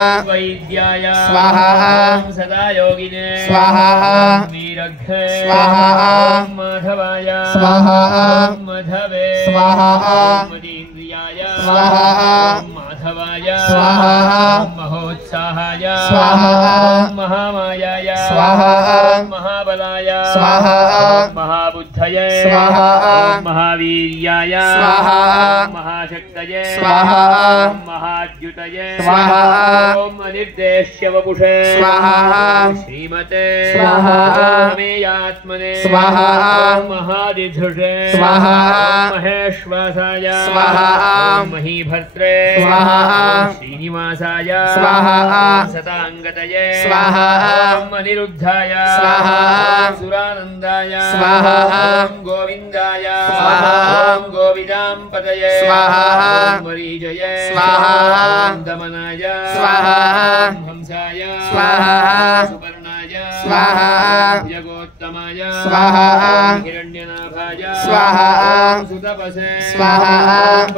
वैद्याय स्वाहा सदा योगिने स्वाहा वीरघ्ने स्वाहा माधवाय स्वाहा मधवे स्वाहा मदीन्द्रियाय स्वाहा माधवाय स्वाहा महोत्साहाय स्वाहा महामायाय स्वाहा महाबलाय स्वाहा महाबुद्धये स्वाहा महावीर्याय स्वाहा महाशक्तये स्वाहा महाद्युतये स्वाहा ओम अनिर्देश्य वपुषे स्वाहा श्रीमते स्वाहा मेयात्मने स्वाहा महादिधृषे स्वाहा महेश्वासाय स्वाहा महीभर्त्रे स्वाहा श्रीनिवासाय स्वाहा सतांगतये स्वाहा अनिरुद्धाय स्वाहा सुरानन्दाय स्वाहा गोविन्दाय स्वाहा गोविदाम्पतये स्वाहा मरीजये स्वाहा दमनाय स्वाहा हंसाय स्वाहा सुपर्णाय स्वाहा जगोत्तमाय स्वाहा हिरण्यनाभाय स्वाहा सुतपसे स्वाहा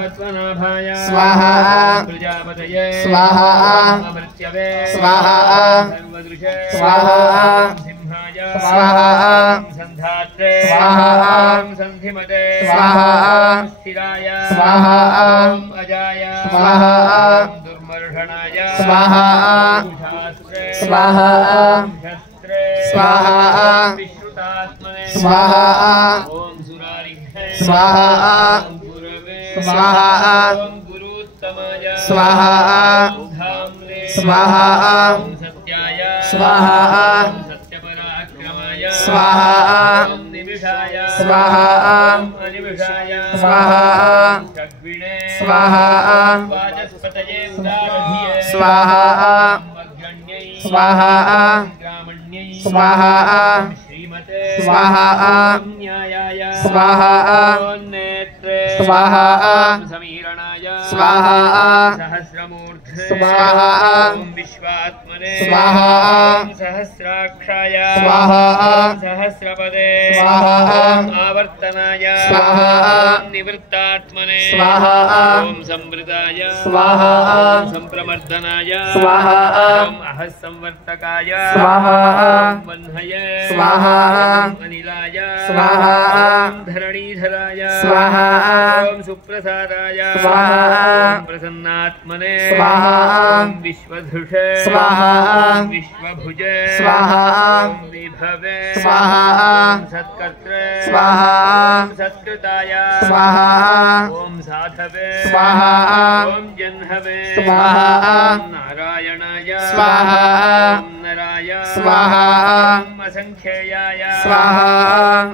पद्मनाभाय स्वाहा प्रजापतये स्वाहा अमृत्यवे स्वाहा सर्वदृशे स्वाहा सिंहाय स्वाहा संधात्रे स्वाहा संधिमते स्वाहा स्थिराय स्वाहा अजाय स्वाहा दुर्मर्षणाय स्वाहा शास्त्रे स्वाहा शस्त्रे स्वाहा विश्रुतात्मने स्वाहा ओम सुरारिघ्ने स्वाहा गुरवे स्वाहा ओम गुरुत्तमाय स्वाहा धाम्ने स्वाहा सत्याय स्वाहा सत्यपराक्रमाय स्वाहा ओम निमिषाय स्वाहा अनिमिषाय स्वाहा षड्विणे स्वाहा वाचस्पतये उदारधिये स्वाहा अग्रण्यै स्वाहा ग्रामण्यै स्वाहा श्रीमते स्वाहा न्यायाय स्वाहा नेत्रे स्वाहा समीरणाय स्वाहा सहस्रमूर्धे स्वाहा ओम विश्वात्मने स्वाहा सहस्राक्षाय स्वाहा सहस्रपदे स्वाहा आवर्तनाय स्वाहा निवृत्तात्मने स्वाहा ओम संवृताय स्वाहा संप्रमर्दनाय स्वाहा ओम अहस्संवर्तकाय स्वाहा वह्नये स्वाहा अनिलाय स्वाहा धरणीधराय स्वाहा ओम सुप्रसादाय स्वाहा ओम प्रसन्नात्मने स्वाहा ओम विश्वधृषे स्वाहा विश्वभुजे स्वाहा ओम विभवे स्वाहा ओम सत्कर्त्रे स्वाहा ओम सत्कृताय स्वाहा ओम साधवे स्वाहा ओम जह्नवे स्वाहा ओम नारायणाय स्वाहा ओम नराय स्वाहा ओम असंख्येयाय स्वाहा